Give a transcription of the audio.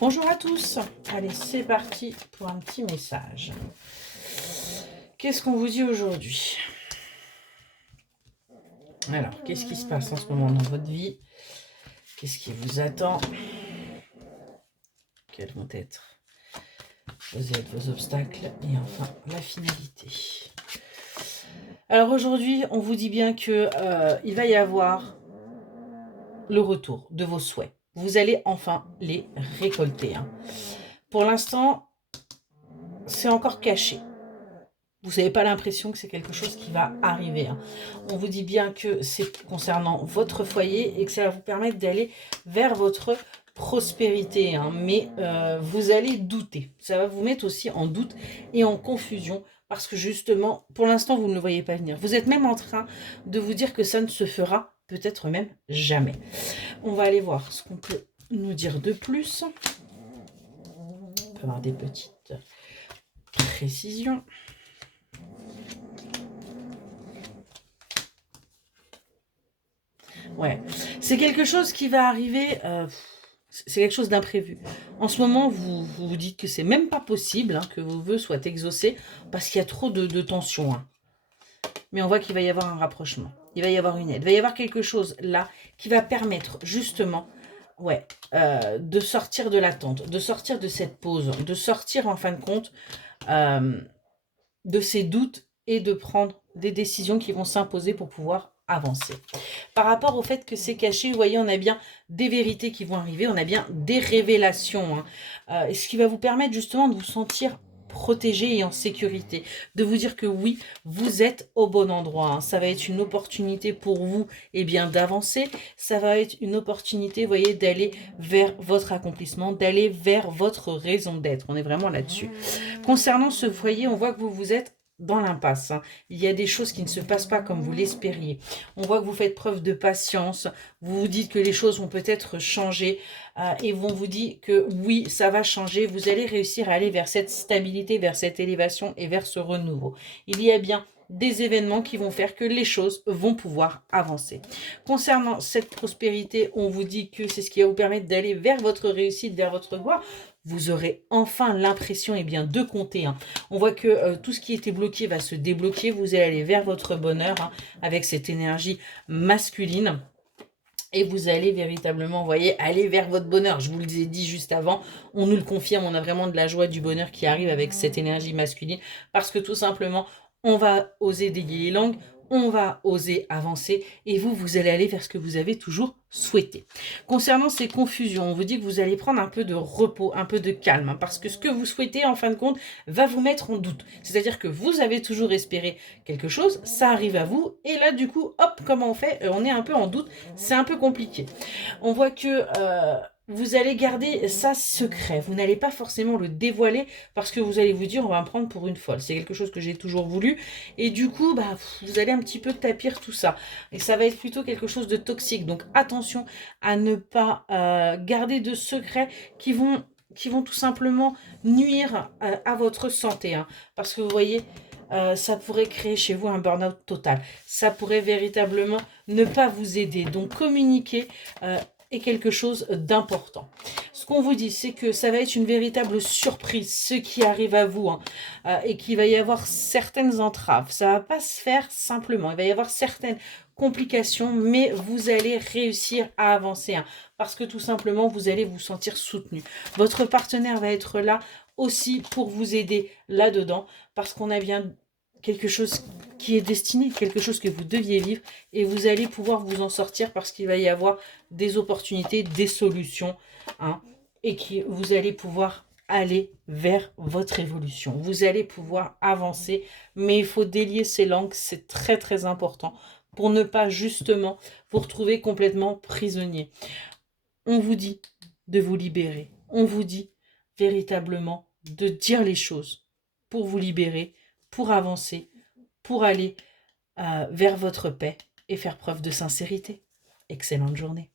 Bonjour à tous, allez c'est parti pour un petit message. Qu'est-ce qu'on vous dit aujourd'hui? Alors, qu'est-ce qui se passe en ce moment dans votre vie? Qu'est-ce qui vous attend? Quels vont être vos obstacles? Et enfin, la finalité. Alors aujourd'hui, on vous dit bien que il va y avoir le retour de vos souhaits. Vous allez enfin les récolter. Pour l'instant, c'est encore caché. Vous n'avez pas l'impression que c'est quelque chose qui va arriver. On vous dit bien que c'est concernant votre foyer et que ça va vous permettre d'aller vers votre prospérité. Mais vous allez douter. Ça va vous mettre aussi en doute et en confusion parce que justement, pour l'instant, vous ne le voyez pas venir. Vous êtes même en train de vous dire que ça ne se fera peut-être même jamais. On va aller voir ce qu'on peut nous dire de plus. On peut avoir des petites précisions. Ouais, c'est quelque chose qui va arriver, c'est quelque chose d'imprévu. En ce moment, vous dites que c'est même pas possible que vos vœux soient exaucés parce qu'il y a trop de tension. Mais on voit qu'il va y avoir un rapprochement, il va y avoir une aide, il va y avoir quelque chose là qui va permettre justement de sortir de l'attente, de sortir de cette pause, de sortir en fin de compte de ces doutes et de prendre des décisions qui vont s'imposer pour pouvoir avancer. Par rapport au fait que c'est caché, vous voyez, on a bien des vérités qui vont arriver, on a bien des révélations. Ce qui va vous permettre justement de vous sentir protégé et en sécurité, de vous dire que oui, vous êtes au bon endroit. Ça va être une opportunité pour vous d'avancer, ça va être une opportunité, vous voyez, d'aller vers votre accomplissement, d'aller vers votre raison d'être. On est vraiment là-dessus. Concernant ce foyer, on voit que vous êtes dans l'impasse. Il y a des choses qui ne se passent pas comme vous l'espériez. On voit que vous faites preuve de patience. Vous vous dites que les choses vont peut-être changer et on vous dit que oui, ça va changer. Vous allez réussir à aller vers cette stabilité, vers cette élévation et vers ce renouveau. Il y a bien des événements qui vont faire que les choses vont pouvoir avancer. Concernant cette prospérité, on vous dit que c'est ce qui va vous permettre d'aller vers votre réussite, vers votre gloire. Vous aurez enfin l'impression de compter. On voit que tout ce qui était bloqué va se débloquer. Vous allez aller vers votre bonheur avec cette énergie masculine. Et vous allez véritablement, vous voyez, aller vers votre bonheur. Je vous le ai dit juste avant, on nous le confirme, on a vraiment de la joie, du bonheur qui arrive avec cette énergie masculine. Parce que tout simplement, on va oser délier les langues, on va oser avancer et vous allez aller vers ce que vous avez toujours souhaité. Concernant ces confusions, on vous dit que vous allez prendre un peu de repos, un peu de calme, parce que ce que vous souhaitez, en fin de compte, va vous mettre en doute. C'est-à-dire que vous avez toujours espéré quelque chose, ça arrive à vous, et là, du coup, hop, comment on fait? On est un peu en doute, c'est un peu compliqué. On voit que vous allez garder ça secret. Vous n'allez pas forcément le dévoiler parce que vous allez vous dire on va me prendre pour une folle. C'est quelque chose que j'ai toujours voulu. Et du coup, vous allez un petit peu tapir tout ça. Et ça va être plutôt quelque chose de toxique. Donc attention à ne pas garder de secrets qui vont tout simplement nuire à votre santé. Parce que vous voyez, ça pourrait créer chez vous un burn-out total. Ça pourrait véritablement ne pas vous aider. Donc communiquer est quelque chose d'important. Ce qu'on vous dit, c'est que ça va être une véritable surprise, ce qui arrive à vous, et qu'il va y avoir certaines entraves. Ça va pas se faire simplement. Il va y avoir certaines complications, mais vous allez réussir à avancer, parce que tout simplement, vous allez vous sentir soutenu. Votre partenaire va être là aussi pour vous aider là-dedans, parce qu'on a bien quelque chose qui est destiné, quelque chose que vous deviez vivre et vous allez pouvoir vous en sortir parce qu'il va y avoir des opportunités, des solutions et que vous allez pouvoir aller vers votre évolution. Vous allez pouvoir avancer, mais il faut délier ces langues, c'est très très important pour ne pas justement vous retrouver complètement prisonnier. On vous dit de vous libérer, on vous dit véritablement de dire les choses pour vous libérer, pour avancer, pour aller vers votre paix et faire preuve de sincérité. Excellente journée.